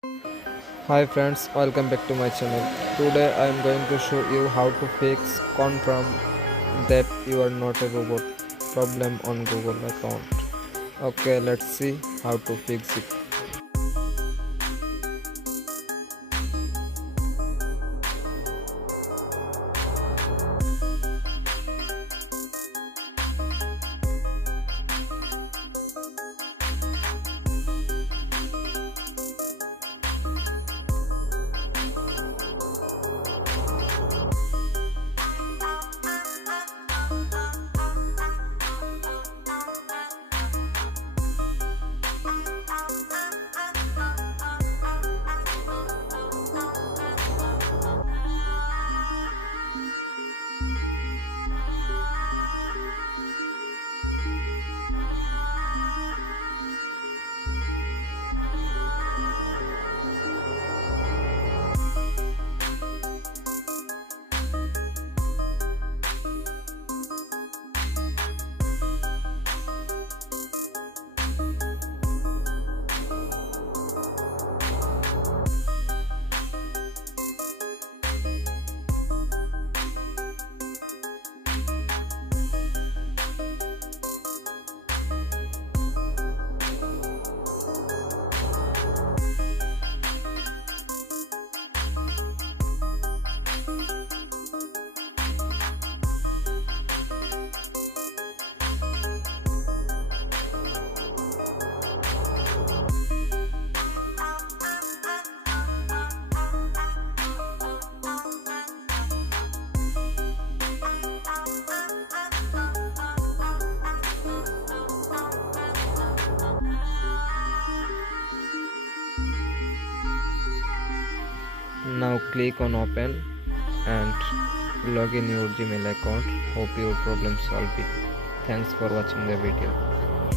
Hi friends, welcome back to my channel. Today I am going to show you how to fix confirm that you are not a robot problem on Google account. Okay, let's see how to fix it. Now click on open and log in your Gmail account. Hope your problem solved it. Thanks for watching the video.